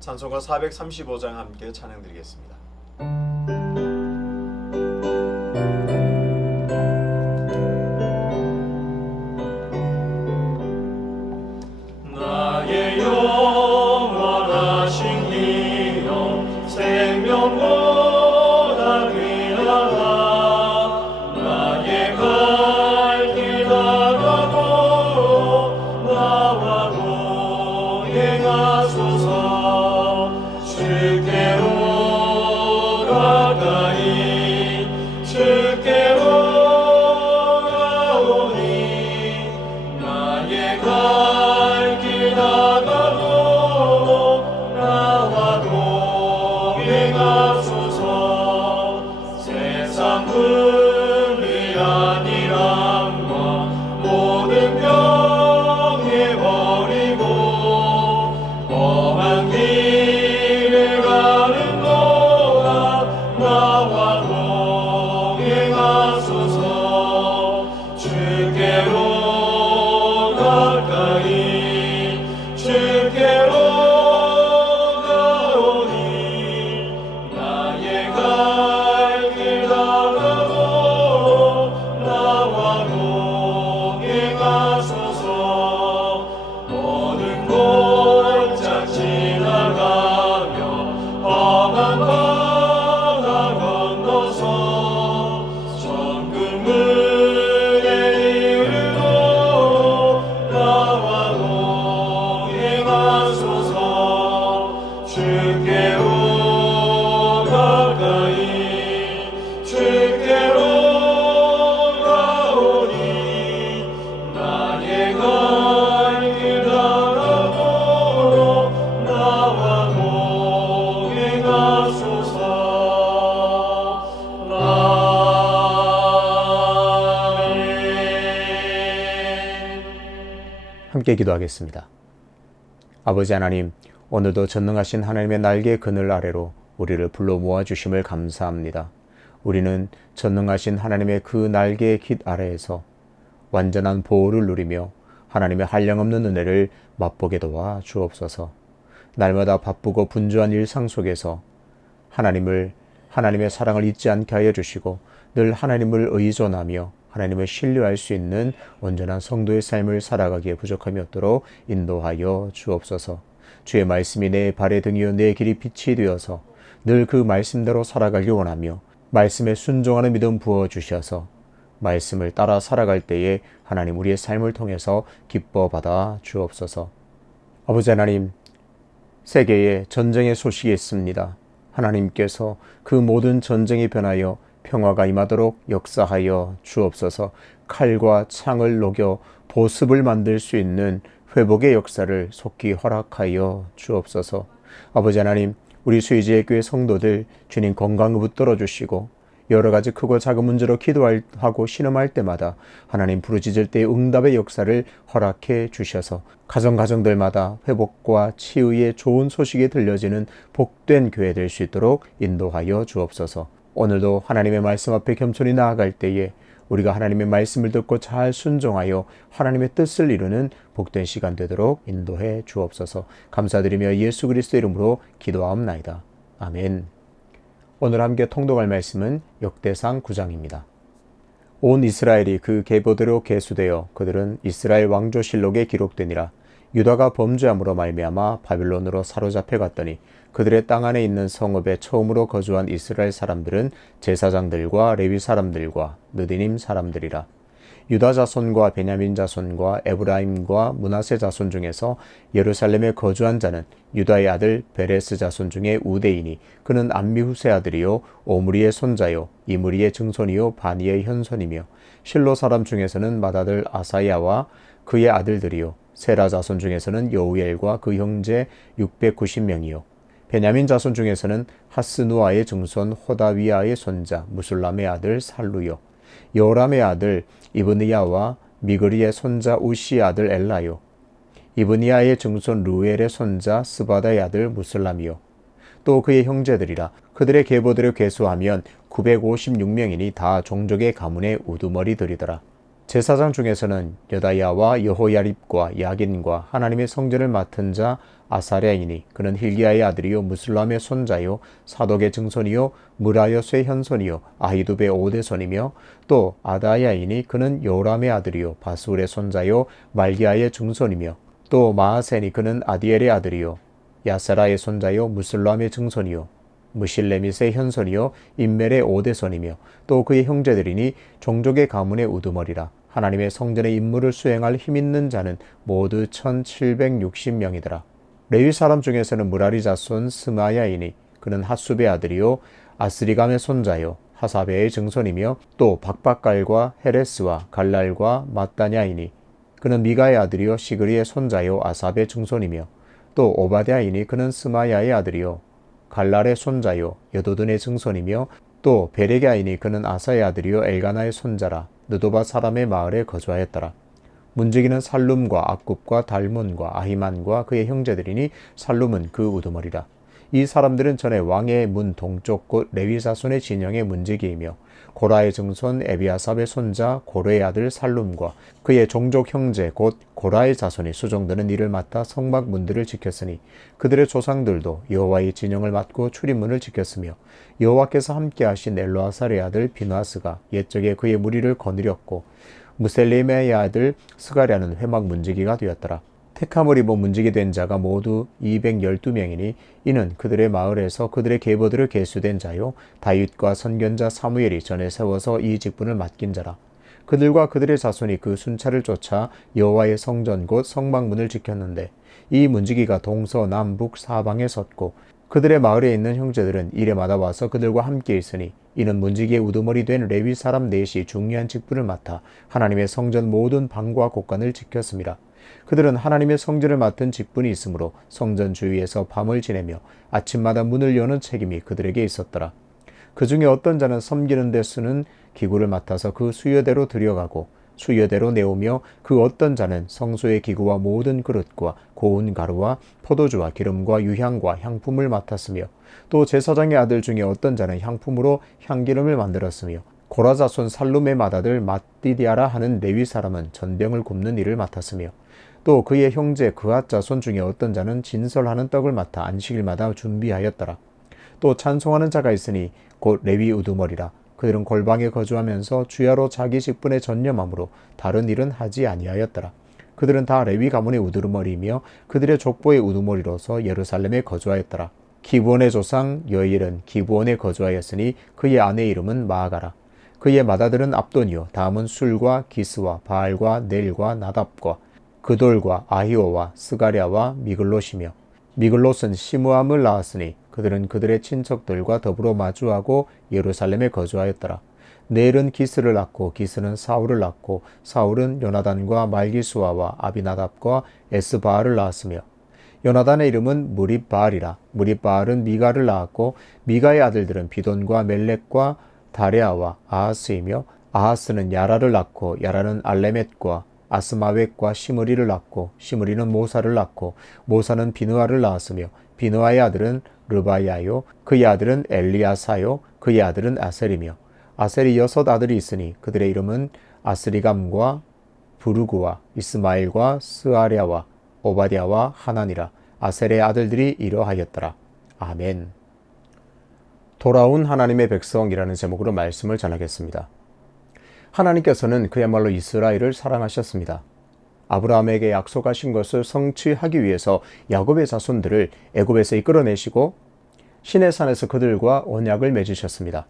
찬송가 435장 함께 찬양드리겠습니다. 나의 영원하신 이여 생명보다 귀하다. 나의 갈 길 다가고 나와 동행하소서. 주께로 가까이 주께로 가오니 나의 갈 길 다가고 나와 동행하소서. 세상 흠이 아니란 것 모든 병해버리고 험한 길을 가는 동안 나와 동행하소서. 주께로 가까이 주께로 가오니 나의 갈 길 다가고 나와 동행하소서. 모든 골짝 지나가며 험한 바다 건너서 천국문에 이르러 나와 동행하소서. 주께로 가까이 주께로 가오니 나의 갈 길 다가고 나와 동행하소서. 아멘. 함께 기도하겠습니다. 아버지 하나님, 오늘도 전능하신 하나님의 날개 그늘 아래로 우리를 불러 모아주심을 감사합니다. 우리는 전능하신 하나님의 그 날개의 깃 아래에서 완전한 보호를 누리며 하나님의 한량없는 은혜를 맛보게 도와 주옵소서. 날마다 바쁘고 분주한 일상 속에서 하나님의 사랑을 잊지 않게 하여 주시고 늘 하나님을 의존하며 하나님을 신뢰할 수 있는 온전한 성도의 삶을 살아가기에 부족함이 없도록 인도하여 주옵소서. 주의 말씀이 내 발의 등이요 내 길이 빛이 되어서 늘 그 말씀대로 살아가길 원하며 말씀에 순종하는 믿음 부어주셔서 말씀을 따라 살아갈 때에 하나님 우리의 삶을 통해서 기뻐 받아 주옵소서. 아버지 하나님, 세계에 전쟁의 소식이 있습니다. 하나님께서 그 모든 전쟁이 변하여 평화가 임하도록 역사하여 주옵소서. 칼과 창을 녹여 보습을 만들 수 있는 회복의 역사를 속히 허락하여 주옵소서. 아버지 하나님, 우리 수의지의 교회 성도들 주님 건강을 붙들어 주시고 여러 가지 크고 작은 문제로 기도하고 신음할 때마다 하나님 부르짖을 때의 응답의 역사를 허락해 주셔서 가정들마다 회복과 치유의 좋은 소식이 들려지는 복된 교회 될 수 있도록 인도하여 주옵소서. 오늘도 하나님의 말씀 앞에 겸손히 나아갈 때에 우리가 하나님의 말씀을 듣고 잘 순종하여 하나님의 뜻을 이루는 복된 시간 되도록 인도해 주옵소서. 감사드리며 예수 그리스도 이름으로 기도하옵나이다. 아멘. 오늘 함께 통독할 말씀은 역대상 9장입니다. 온 이스라엘이 그 계보대로 계수되어 그들은 이스라엘 왕조실록에 기록되니라. 유다가 범죄함으로 말미암아 바빌론으로 사로잡혀 갔더니 그들의 땅 안에 있는 성읍에 처음으로 거주한 이스라엘 사람들은 제사장들과 레위 사람들과 느디님 사람들이라. 유다 자손과 베냐민 자손과 에브라임과 므낫세 자손 중에서 예루살렘에 거주한 자는 유다의 아들 베레스 자손 중에 우대이니 그는 암미후세 아들이요 오므리의 손자요 이므리의 증손이요 바니의 현손이며 실로 사람 중에서는 맏아들 아사야와 그의 아들들이요 세라 자손 중에서는 여우엘과 그 형제 690명이요 베냐민 자손 중에서는 하스누아의 증손 호다위아의 손자 무술람의 아들 살루요 여람의 아들 이브니야와 미그리의 손자 우시의 아들 엘라요 이브니야의 증손 루엘의 손자 스바다의 아들 무슬람이요 또 그의 형제들이라. 그들의 계보대로 계수하면 956명이니 다 종족의 가문의 우두머리들이더라. 제사장 중에서는 여다야와 여호야립과 야긴과 하나님의 성전을 맡은 자 아사랴이니 그는 hil기야의 아들이요 무슬람의 손자요 사독의 증손이요 무라여스의 현손이요 아히두베의 오대손이며 또 아다야이니 그는 요람의 아들이요 바술의 손자요 말기야의 증손이며 또 마아센이 그는 아디엘의 아들이요 야세라의 손자요 무슬람의 증손이요 무실레밋의 현손이요 임멜의 오대손이며 또 그의 형제들이니 종족의 가문의 우두머리라. 하나님의 성전의 임무를 수행할 힘있는 자는 모두 1760명이더라. 레위 사람 중에서는 무라리 자손 스마야이니 그는 핫숲의 아들이요 아스리감의 손자요 하사베의 증손이며 또 박박갈과 헤레스와 갈랄과 마따냐이니 그는 미가의 아들이요 시그리의 손자요 아삽의 증손이며 또 오바댜이니 그는 스마야의 아들이요 갈랄의 손자요 여도든의 증손이며 또 베레갸이니 그는 아사의 아들이요 엘가나의 손자라. 느도바 사람의 마을에 거주하였더라. 문지기는 살룸과 악굽과 달몬과 아히만과 그의 형제들이니 살룸은 그 우두머리라. 이 사람들은 전에 왕의 문 동쪽 곳 레위 자손의 진영의 문지기이며 고라의 증손 에비아삽의 손자 고레의 아들 살룸과 그의 종족 형제 곧 고라의 자손이 수종드는 일을 맡아 성막 문들을 지켰으니 그들의 조상들도 여호와의 진영을 맡고 출입문을 지켰으며 여호와께서 함께하신 엘로아살의 아들 비누아스가 옛적에 그의 무리를 거느렸고 무셀레메의 아들 스가랴는 회막 문지기가 되었더라. 택함을 입어 문지기 된 자가 모두 212명이니 이는 그들의 마을에서 그들의 계보들을 계수된 자요 다윗과 선견자 사무엘이 전에 세워서 이 직분을 맡긴 자라. 그들과 그들의 자손이 그 순찰을 쫓아 여호와의 성전 곧 성막문을 지켰는데 이 문지기가 동서남북 사방에 섰고 그들의 마을에 있는 형제들은 이래마다 와서 그들과 함께 있으니 이는 문지기의 우두머리 된 레위 사람 넷이 중요한 직분을 맡아 하나님의 성전 모든 방과 곳간을 지켰습니다. 그들은 하나님의 성전을 맡은 직분이 있으므로 성전 주위에서 밤을 지내며 아침마다 문을 여는 책임이 그들에게 있었더라. 그 중에 어떤 자는 섬기는 데 쓰는 기구를 맡아서 그 수요대로 들여가고 수요대로 내오며 그 어떤 자는 성소의 기구와 모든 그릇과 고운 가루와 포도주와 기름과 유향과 향품을 맡았으며 또 제사장의 아들 중에 어떤 자는 향품으로 향기름을 만들었으며 고라 자손 살룸의 맏아들 마띠디아라 하는 레위 사람은 전병을 굽는 일을 맡았으며 또 그의 형제 그앗 자손 중에 어떤 자는 진설하는 떡을 맡아 안식일마다 준비하였더라. 또 찬송하는 자가 있으니 곧 레위 우두머리라. 그들은 골방에 거주하면서 주야로 자기 직분에 전념함으로 다른 일은 하지 아니하였더라. 그들은 다 레위 가문의 우두머리이며 그들의 족보의 우두머리로서 예루살렘에 거주하였더라. 기브온의 조상 여일은 기브온에 거주하였으니 그의 아내 이름은 마아가라. 그의 맏아들은 압돈이요 다음은 술과 기스와 바알과 넬과 나답과 그돌과 아히오와 스가랴와 미글롯이며 미글롯은 시므암을 낳았으니 그들은 그들의 친척들과 더불어 마주하고 예루살렘에 거주하였더라. 넬은 기스를 낳고 기스는 사울을 낳고 사울은 요나단과 말기수아와 아비나답과 에스바알을 낳았으며 요나단의 이름은 무립바알이라. 무립바알은 미가를 낳았고 미가의 아들들은 비돈과 멜렉과 다레아와 아하스이며 아하스는 야라를 낳고 야라는 알레멧과 아스마웻과 시므리를 낳고 시므리는 모사를 낳고 모사는 비느아를 낳았으며 비느아의 아들은 르바야요 그의 아들은 엘리아사요 그의 아들은 아셀이며 아셀이 6 아들이 있으니 그들의 이름은 아스리감과 부르구와 이스마엘과 스아랴와 오바댜와 하나니라. 아셀의 아들들이 이러하였더라. 아멘. 돌아온 하나님의 백성이라는 제목으로 말씀을 전하겠습니다. 하나님께서는 그야말로 이스라엘을 사랑하셨습니다. 아브라함에게 약속하신 것을 성취하기 위해서 야곱의 자손들을 애굽에서 이끌어내시고 시내산에서 그들과 언약을 맺으셨습니다.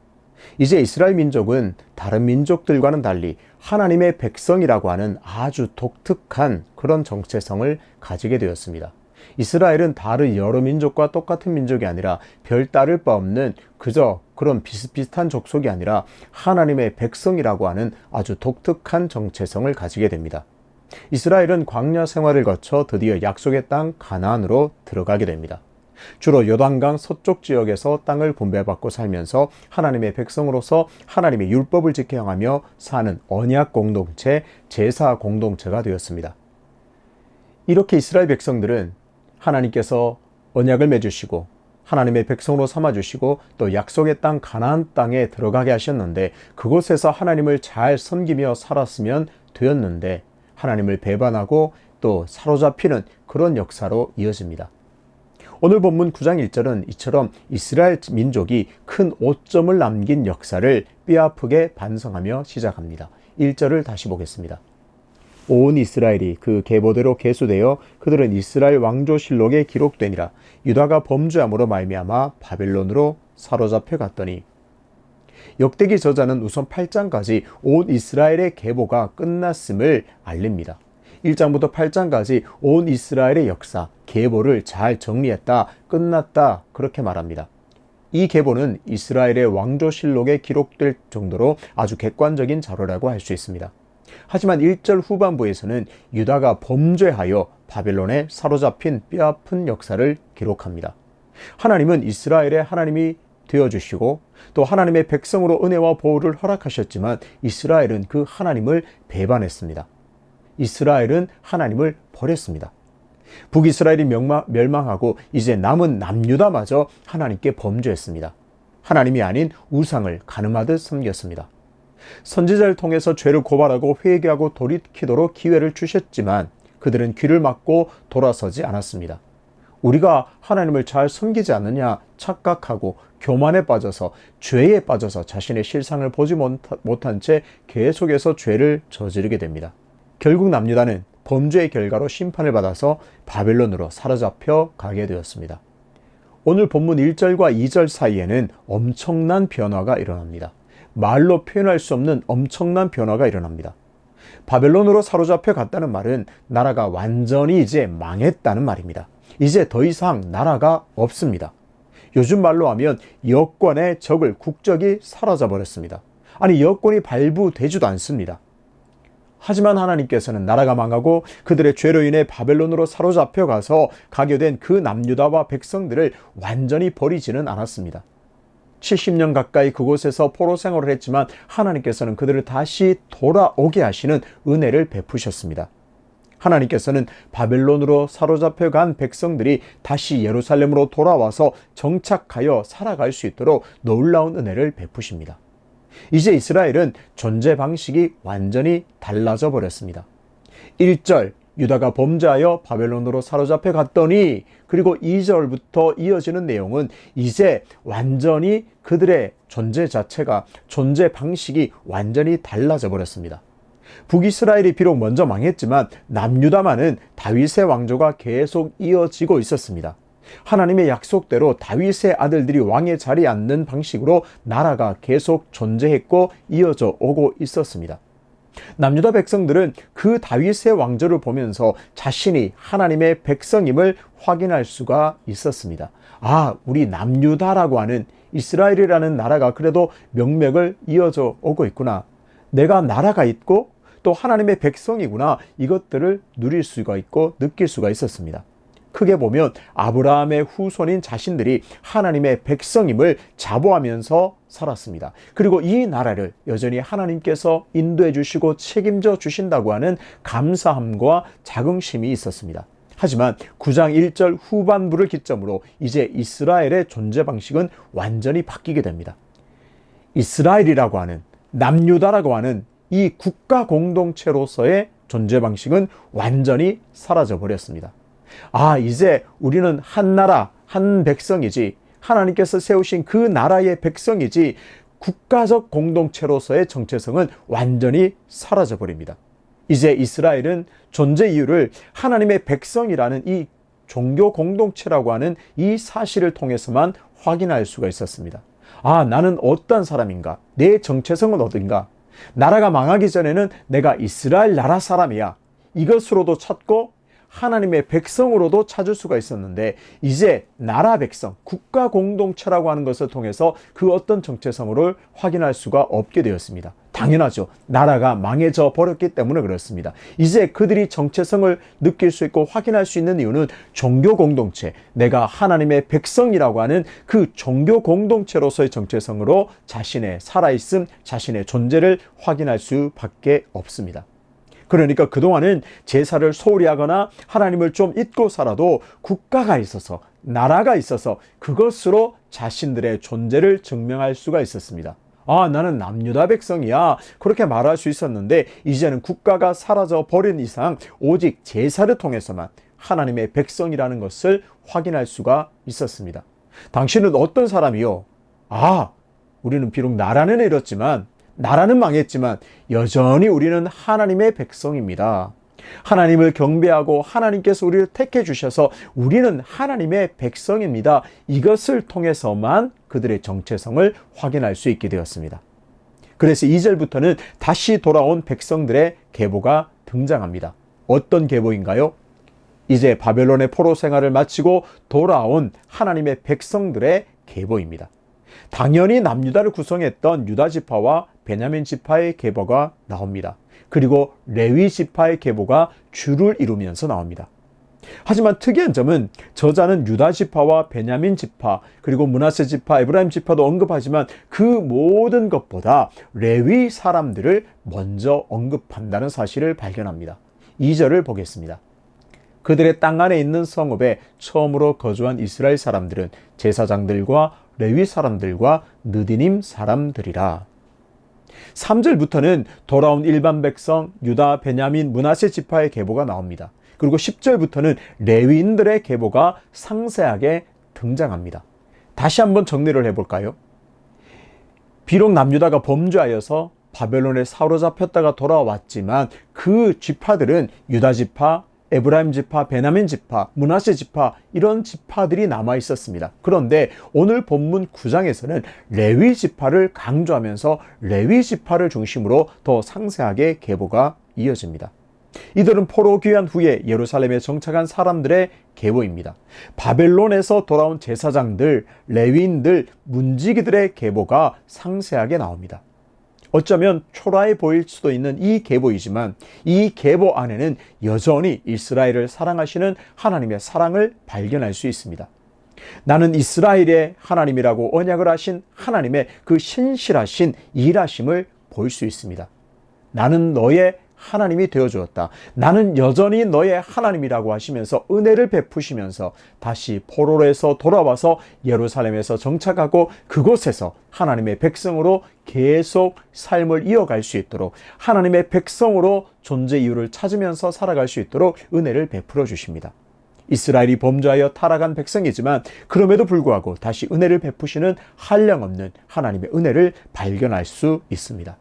이제 이스라엘 민족은 다른 민족들과는 달리 하나님의 백성이라고 하는 아주 독특한 그런 정체성을 가지게 되었습니다. 이스라엘은 다른 여러 민족과 똑같은 민족이 아니라 별 따를 바 없는 그저 그런 비슷비슷한 족속이 아니라 하나님의 백성이라고 하는 아주 독특한 정체성을 가지게 됩니다. 이스라엘은 광야 생활을 거쳐 드디어 약속의 땅 가나안으로 들어가게 됩니다. 주로 요단강 서쪽 지역에서 땅을 분배받고 살면서 하나님의 백성으로서 하나님의 율법을 지켜가며 사는 언약 공동체, 제사 공동체가 되었습니다. 이렇게 이스라엘 백성들은 하나님께서 언약을 맺으시고 하나님의 백성으로 삼아주시고 또 약속의 땅 가나안 땅에 들어가게 하셨는데 그곳에서 하나님을 잘 섬기며 살았으면 되었는데 하나님을 배반하고 또 사로잡히는 그런 역사로 이어집니다. 오늘 본문 9장 1절은 이처럼 이스라엘 민족이 큰 오점을 남긴 역사를 뼈아프게 반성하며 시작합니다. 1절을 다시 보겠습니다. 온 이스라엘이 그 계보대로 계수되어 그들은 이스라엘 왕조실록에 기록되니라. 유다가 범죄함으로 말미암아 바벨론으로 사로잡혀 갔더니. 역대기 저자는 우선 8장까지 온 이스라엘의 계보가 끝났음을 알립니다. 1장부터 8장까지 온 이스라엘의 역사, 계보를 잘 정리했다, 끝났다 그렇게 말합니다. 이 계보는 이스라엘의 왕조실록에 기록될 정도로 아주 객관적인 자료라고 할 수 있습니다. 하지만 1절 후반부에서는 유다가 범죄하여 바벨론에 사로잡힌 뼈아픈 역사를 기록합니다. 하나님은 이스라엘의 하나님이 되어주시고 또 하나님의 백성으로 은혜와 보호를 허락하셨지만 이스라엘은 그 하나님을 배반했습니다. 이스라엘은 하나님을 버렸습니다. 북이스라엘이 멸망하고 이제 남은 남유다마저 하나님께 범죄했습니다. 하나님이 아닌 우상을 가늠하듯 섬겼습니다. 선지자를 통해서 죄를 고발하고 회개하고 돌이키도록 기회를 주셨지만 그들은 귀를 막고 돌아서지 않았습니다. 우리가 하나님을 잘 섬기지 않느냐 착각하고 교만에 빠져서 죄에 빠져서 자신의 실상을 보지 못한 채 계속해서 죄를 저지르게 됩니다. 결국 남유다는 범죄의 결과로 심판을 받아서 바벨론으로 사로잡혀 가게 되었습니다. 오늘 본문 1절과 2절 사이에는 엄청난 변화가 일어납니다. 말로 표현할 수 없는 엄청난 변화가 일어납니다. 바벨론으로 사로잡혀 갔다는 말은 나라가 완전히 이제 망했다는 말입니다. 이제 더 이상 나라가 없습니다. 요즘 말로 하면 여권의 적을 국적이 사라져 버렸습니다. 아니 여권이 발부되지도 않습니다. 하지만 하나님께서는 나라가 망하고 그들의 죄로 인해 바벨론으로 사로잡혀 가서 가게 된 그 남유다와 백성들을 완전히 버리지는 않았습니다. 70년 가까이 그곳에서 포로 생활을 했지만 하나님께서는 그들을 다시 돌아오게 하시는 은혜를 베푸셨습니다. 하나님께서는 바벨론으로 사로잡혀 간 백성들이 다시 예루살렘으로 돌아와서 정착하여 살아갈 수 있도록 놀라운 은혜를 베푸십니다. 이제 이스라엘은 존재 방식이 완전히 달라져 버렸습니다. 1절 유다가 범죄하여 바벨론으로 사로잡혀 갔더니 그리고 2절부터 이어지는 내용은 이제 완전히 그들의 존재 자체가 존재 방식이 완전히 달라져 버렸습니다. 북이스라엘이 비록 먼저 망했지만 남유다만은 다윗의 왕조가 계속 이어지고 있었습니다. 하나님의 약속대로 다윗의 아들들이 왕의 자리에 앉는 방식으로 나라가 계속 존재했고 이어져 오고 있었습니다. 남유다 백성들은 그 다윗의 왕조를 보면서 자신이 하나님의 백성임을 확인할 수가 있었습니다. 아, 우리 남유다라고 하는 이스라엘이라는 나라가 그래도 명맥을 이어져 오고 있구나. 내가 나라가 있고 또 하나님의 백성이구나. 이것들을 누릴 수가 있고 느낄 수가 있었습니다. 크게 보면 아브라함의 후손인 자신들이 하나님의 백성임을 자부하면서 살았습니다. 그리고 이 나라를 여전히 하나님께서 인도해 주시고 책임져 주신다고 하는 감사함과 자긍심이 있었습니다. 하지만 9장 1절 후반부를 기점으로 이제 이스라엘의 존재 방식은 완전히 바뀌게 됩니다. 이스라엘이라고 하는 남유다라고 하는 이 국가 공동체로서의 존재 방식은 완전히 사라져 버렸습니다. 아, 이제 우리는 한 나라, 한 백성이지 하나님께서 세우신 그 나라의 백성이지 국가적 공동체로서의 정체성은 완전히 사라져 버립니다. 이제 이스라엘은 존재 이유를 하나님의 백성이라는 이 종교 공동체라고 하는 이 사실을 통해서만 확인할 수가 있었습니다. 아, 나는 어떤 사람인가? 내 정체성은 어딘가? 나라가 망하기 전에는 내가 이스라엘 나라 사람이야. 이것으로도 찾고 하나님의 백성으로도 찾을 수가 있었는데 이제 나라 백성, 국가 공동체라고 하는 것을 통해서 그 어떤 정체성을 확인할 수가 없게 되었습니다. 당연하죠. 나라가 망해져 버렸기 때문에 그렇습니다. 이제 그들이 정체성을 느낄 수 있고 확인할 수 있는 이유는 종교 공동체, 내가 하나님의 백성이라고 하는 그 종교 공동체로서의 정체성으로 자신의 살아있음, 자신의 존재를 확인할 수밖에 없습니다. 그러니까 그동안은 제사를 소홀히 하거나 하나님을 좀 잊고 살아도 국가가 있어서 나라가 있어서 그것으로 자신들의 존재를 증명할 수가 있었습니다. 아, 나는 남유다 백성이야. 그렇게 말할 수 있었는데 이제는 국가가 사라져 버린 이상 오직 제사를 통해서만 하나님의 백성이라는 것을 확인할 수가 있었습니다. 당신은 어떤 사람이요? 우리는 비록 나라는 잃었지만, 나라는 망했지만 여전히 우리는 하나님의 백성입니다. 하나님을 경배하고 하나님께서 우리를 택해 주셔서 우리는 하나님의 백성입니다. 이것을 통해서만 그들의 정체성을 확인할 수 있게 되었습니다. 그래서 2절부터는 다시 돌아온 백성들의 계보가 등장합니다. 어떤 계보인가요? 이제 바벨론의 포로 생활을 마치고 돌아온 하나님의 백성들의 계보입니다. 당연히 남유다를 구성했던 유다 지파와 베냐민 지파의 계보가 나옵니다. 그리고 레위 지파의 계보가 주를 이루면서 나옵니다. 하지만 특이한 점은 저자는 유다 지파와 베냐민 지파, 그리고 므낫세 지파, 에브라임 지파도 언급하지만 그 모든 것보다 레위 사람들을 먼저 언급한다는 사실을 발견합니다. 2절을 보겠습니다. 그들의 땅 안에 있는 성읍에 처음으로 거주한 이스라엘 사람들은 제사장들과 레위 사람들과 느디님 사람들이라. 3절부터는 돌아온 일반 백성 유다, 베냐민, 므낫세 지파의 계보가 나옵니다. 그리고 10절부터는 레위인들의 계보가 상세하게 등장합니다. 다시 한번 정리를 해볼까요? 비록 남유다가 범죄하여서 바벨론에 사로잡혔다가 돌아왔지만 그 지파들은 유다 지파, 에브라임 지파, 베냐민 지파, 므낫세 지파, 이런 지파들이 남아 있었습니다. 그런데 오늘 본문 9장에서는 레위 지파를 강조하면서 레위 지파를 중심으로 더 상세하게 계보가 이어집니다. 이들은 포로 귀환 후에 예루살렘에 정착한 사람들의 계보입니다. 바벨론에서 돌아온 제사장들, 레위인들, 문지기들의 계보가 상세하게 나옵니다. 어쩌면 초라해 보일 수도 있는 이 계보이지만 이 계보 안에는 여전히 이스라엘을 사랑하시는 하나님의 사랑을 발견할 수 있습니다. 나는 이스라엘의 하나님이라고 언약을 하신 하나님의 그 신실하신 일하심을 볼 수 있습니다. 나는 너의 하나님이 되어주었다. 나는 여전히 너의 하나님이라고 하시면서 은혜를 베푸시면서 다시 포로에서 돌아와서 예루살렘에서 정착하고 그곳에서 하나님의 백성으로 계속 삶을 이어갈 수 있도록 하나님의 백성으로 존재 이유를 찾으면서 살아갈 수 있도록 은혜를 베풀어 주십니다. 이스라엘이 범죄하여 타락한 백성이지만 그럼에도 불구하고 다시 은혜를 베푸시는 한량없는 하나님의 은혜를 발견할 수 있습니다.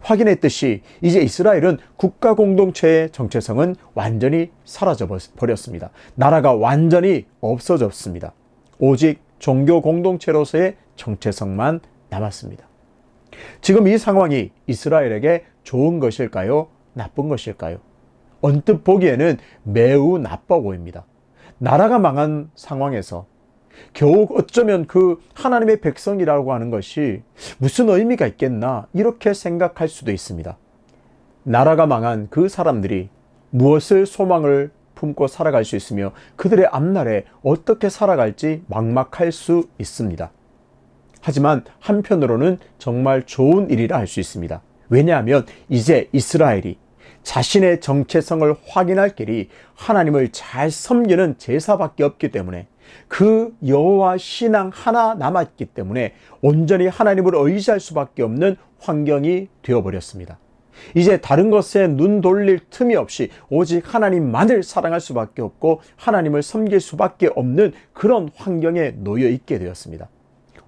확인했듯이 이제 이스라엘은 국가 공동체의 정체성은 완전히 사라져 버렸습니다. 나라가 완전히 없어졌습니다. 오직 종교 공동체로서의 정체성만 남았습니다. 지금 이 상황이 이스라엘에게 좋은 것일까요? 나쁜 것일까요? 언뜻 보기에는 매우 나빠 보입니다. 나라가 망한 상황에서 겨우 어쩌면 그 하나님의 백성이라고 하는 것이 무슨 의미가 있겠나 이렇게 생각할 수도 있습니다. 나라가 망한 그 사람들이 무엇을 소망을 품고 살아갈 수 있으며 그들의 앞날에 어떻게 살아갈지 막막할 수 있습니다. 하지만 한편으로는 정말 좋은 일이라 할 수 있습니다. 왜냐하면 이제 이스라엘이 자신의 정체성을 확인할 길이 하나님을 잘 섬기는 제사밖에 없기 때문에 그 여호와 신앙 하나 남았기 때문에 온전히 하나님을 의지할 수밖에 없는 환경이 되어버렸습니다. 이제 다른 것에 눈 돌릴 틈이 없이 오직 하나님만을 사랑할 수밖에 없고 하나님을 섬길 수밖에 없는 그런 환경에 놓여 있게 되었습니다.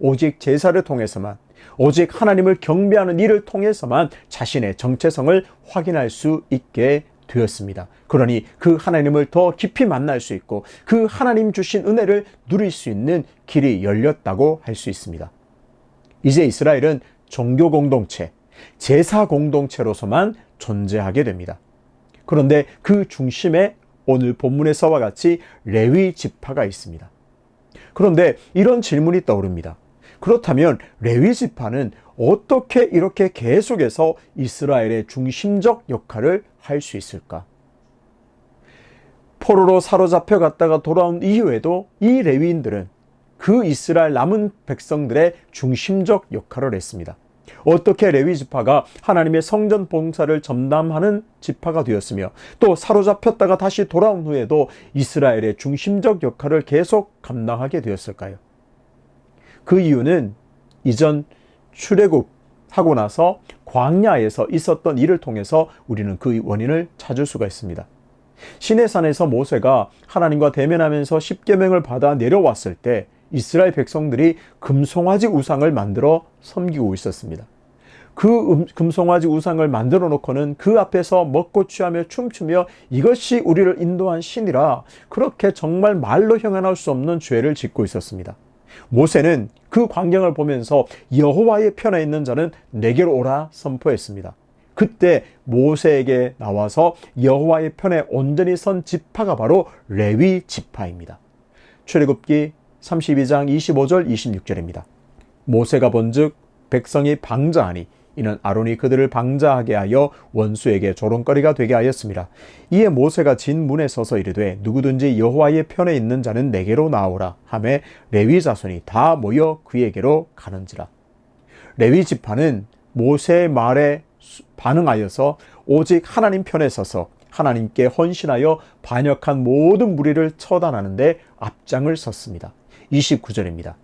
오직 제사를 통해서만, 오직 하나님을 경배하는 일을 통해서만 자신의 정체성을 확인할 수 있게 되었습니다. 그러니 그 하나님을 더 깊이 만날 수 있고 그 하나님 주신 은혜를 누릴 수 있는 길이 열렸다고 할 수 있습니다. 이제 이스라엘은 종교 공동체, 제사 공동체로서만 존재하게 됩니다. 그런데 그 중심에 오늘 본문에서와 같이 레위 지파가 있습니다. 그런데 이런 질문이 떠오릅니다. 그렇다면 레위 지파는 어떻게 이렇게 계속해서 이스라엘의 중심적 역할을 할 수 있을까? 포로로 사로잡혀 갔다가 돌아온 이후에도 이 레위인들은 그 이스라엘 남은 백성들의 중심적 역할을 했습니다. 어떻게 레위 지파가 하나님의 성전 봉사를 전담하는 지파가 되었으며 또 사로잡혔다가 다시 돌아온 후에도 이스라엘의 중심적 역할을 계속 감당하게 되었을까요? 그 이유는 이전 출애굽하고 나서 광야에서 있었던 일을 통해서 우리는 그 원인을 찾을 수가 있습니다. 시내산에서 모세가 하나님과 대면하면서 십계명을 받아 내려왔을 때 이스라엘 백성들이 금송아지 우상을 만들어 섬기고 있었습니다. 그 금송아지 우상을 만들어 놓고는 그 앞에서 먹고 취하며 춤추며 이것이 우리를 인도한 신이라 그렇게 정말 말로 형언할 수 없는 죄를 짓고 있었습니다. 모세는 그 광경을 보면서 여호와의 편에 있는 자는 내게로 오라 선포했습니다. 그때 모세에게 나와서 여호와의 편에 온전히 선 지파가 바로 레위 지파입니다. 출애굽기 32장 25절 26절입니다. 모세가 본즉 백성이 방자하니 이는 아론이 그들을 방자하게 하여 원수에게 조롱거리가 되게 하였습니다. 이에 모세가 진 문에 서서 이르되 누구든지 여호와의 편에 있는 자는 내게로 나오라 하매 레위 자손이 다 모여 그에게로 가는지라. 레위 지파는 모세의 말에 반응하여서 오직 하나님 편에 서서 하나님께 헌신하여 반역한 모든 무리를 처단하는데 앞장을 섰습니다. 29절입니다.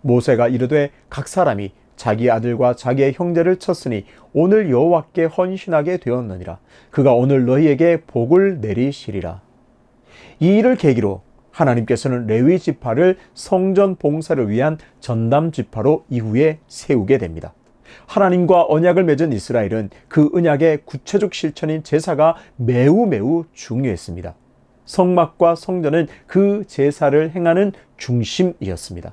모세가 이르되 각 사람이 자기 아들과 자기의 형제를 쳤으니 오늘 여호와께 헌신하게 되었느니라. 그가 오늘 너희에게 복을 내리시리라. 이 일을 계기로 하나님께서는 레위 지파를 성전 봉사를 위한 전담 지파로 이후에 세우게 됩니다. 하나님과 언약을 맺은 이스라엘은 그 언약의 구체적 실천인 제사가 매우 중요했습니다. 성막과 성전은 그 제사를 행하는 중심이었습니다.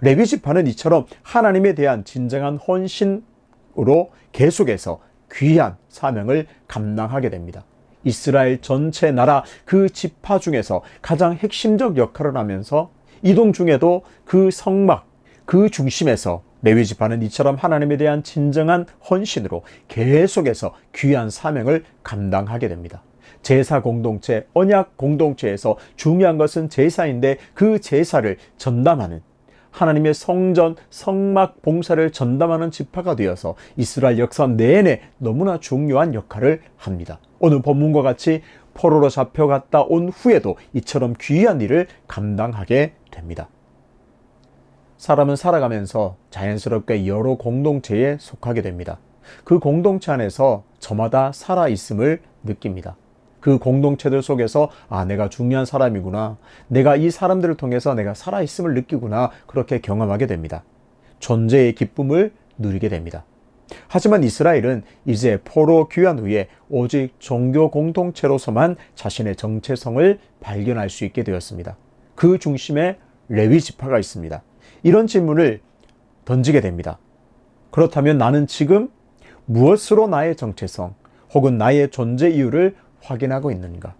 레위 지파는 이처럼 하나님에 대한 진정한 헌신으로 계속해서 귀한 사명을 감당하게 됩니다. 이스라엘 전체 나라 그 지파 중에서 가장 핵심적 역할을 하면서 이동 중에도 그 성막, 그 중심에서 레위 지파는 이처럼 하나님에 대한 진정한 헌신으로 계속해서 귀한 사명을 감당하게 됩니다. 제사 공동체, 언약 공동체에서 중요한 것은 제사인데 그 제사를 전담하는 하나님의 성전, 성막 봉사를 전담하는 지파가 되어서 이스라엘 역사 내내 너무나 중요한 역할을 합니다. 오늘 본문과 같이 포로로 잡혀갔다 온 후에도 이처럼 귀한 일을 감당하게 됩니다. 사람은 살아가면서 자연스럽게 여러 공동체에 속하게 됩니다. 그 공동체 안에서 저마다 살아있음을 느낍니다. 그 공동체들 속에서 내가 중요한 사람이구나. 내가 이 사람들을 통해서 내가 살아있음을 느끼구나. 그렇게 경험하게 됩니다. 존재의 기쁨을 누리게 됩니다. 하지만 이스라엘은 이제 포로 귀환 후에 오직 종교 공동체로서만 자신의 정체성을 발견할 수 있게 되었습니다. 그 중심에 레위 지파가 있습니다. 이런 질문을 던지게 됩니다. 그렇다면 나는 지금 무엇으로 나의 정체성 혹은 나의 존재 이유를 확인하고 있는가?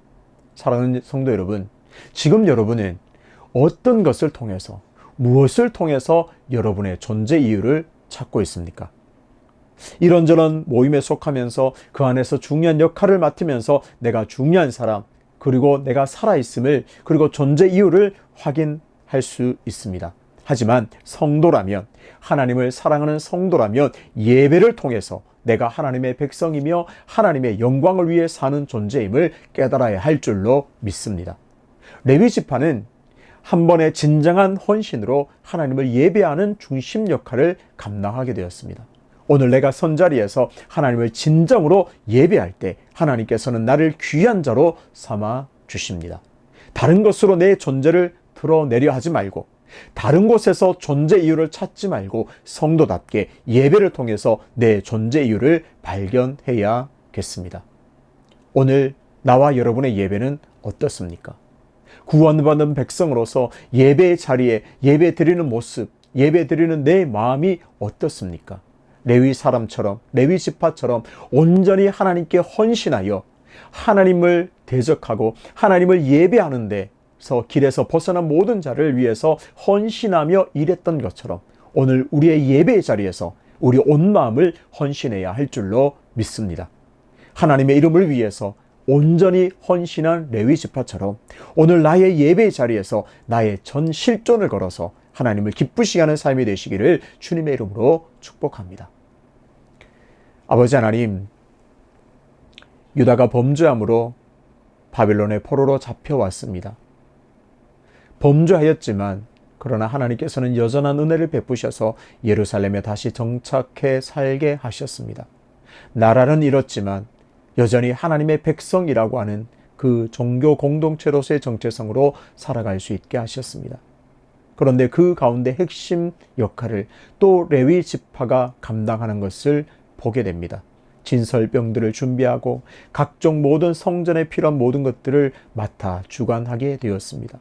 사랑하는 성도 여러분, 지금 여러분은 어떤 것을 통해서, 무엇을 통해서 여러분의 존재 이유를 찾고 있습니까? 이런저런 모임에 속하면서 그 안에서 중요한 역할을 맡으면서 내가 중요한 사람, 그리고 내가 살아있음을, 그리고 존재 이유를 확인할 수 있습니다. 하지만 성도라면, 하나님을 사랑하는 성도라면 예배를 통해서 내가 하나님의 백성이며 하나님의 영광을 위해 사는 존재임을 깨달아야 할 줄로 믿습니다. 레위 지파는 한 번의 진정한 헌신으로 하나님을 예배하는 중심 역할을 감당하게 되었습니다. 오늘 내가 선자리에서 하나님을 진정으로 예배할 때 하나님께서는 나를 귀한 자로 삼아 주십니다. 다른 것으로 내 존재를 드러내려 하지 말고, 다른 곳에서 존재 이유를 찾지 말고 성도답게 예배를 통해서 내 존재 이유를 발견해야겠습니다. 오늘 나와 여러분의 예배는 어떻습니까? 구원받은 백성으로서 예배의 자리에 예배 드리는 모습, 예배 드리는 내 마음이 어떻습니까? 레위 사람처럼, 레위 지파처럼 온전히 하나님께 헌신하여 하나님을 대적하고 하나님을 예배하는데 길에서 벗어난 모든 자를 위해서 헌신하며 일했던 것처럼 오늘 우리의 예배의 자리에서 우리 온 마음을 헌신해야 할 줄로 믿습니다. 하나님의 이름을 위해서 온전히 헌신한 레위 지파처럼 오늘 나의 예배의 자리에서 나의 전 실존을 걸어서 하나님을 기쁘시게 하는 삶이 되시기를 주님의 이름으로 축복합니다. 아버지 하나님, 유다가 범죄함으로 바벨론의 포로로 잡혀왔습니다. 범죄하였지만 그러나 하나님께서는 여전한 은혜를 베푸셔서 예루살렘에 다시 정착해 살게 하셨습니다. 나라는 잃었지만 여전히 하나님의 백성이라고 하는 그 종교 공동체로서의 정체성으로 살아갈 수 있게 하셨습니다. 그런데 그 가운데 핵심 역할을 또 레위 지파가 감당하는 것을 보게 됩니다. 진설병들을 준비하고 각종 모든 성전에 필요한 모든 것들을 맡아 주관하게 되었습니다.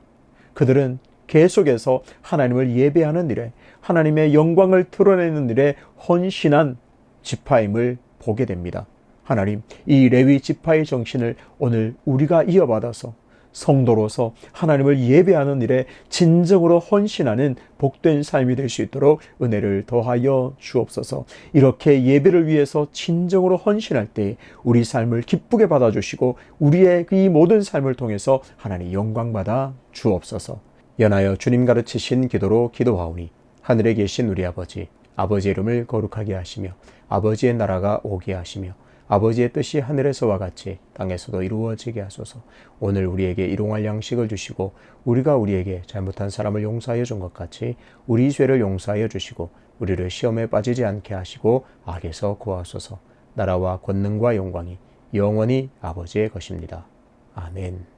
그들은 계속해서 하나님을 예배하는 일에, 하나님의 영광을 드러내는 일에 헌신한 지파임을 보게 됩니다. 하나님, 이 레위 지파의 정신을 오늘 우리가 이어받아서 성도로서 하나님을 예배하는 일에 진정으로 헌신하는 복된 삶이 될 수 있도록 은혜를 더하여 주옵소서. 이렇게 예배를 위해서 진정으로 헌신할 때 우리 삶을 기쁘게 받아주시고 우리의 이 모든 삶을 통해서 하나님 영광받아 주옵소서. 연하여 주님 가르치신 기도로 기도하오니 하늘에 계신 우리 아버지, 아버지의 이름을 거룩하게 하시며 아버지의 나라가 오게 하시며 아버지의 뜻이 하늘에서와 같이 땅에서도 이루어지게 하소서. 오늘 우리에게 일용할 양식을 주시고 우리가 우리에게 잘못한 사람을 용서하여 준 것 같이 우리 죄를 용서하여 주시고 우리를 시험에 빠지지 않게 하시고 악에서 구하소서. 나라와 권능과 영광이 영원히 아버지의 것입니다. 아멘.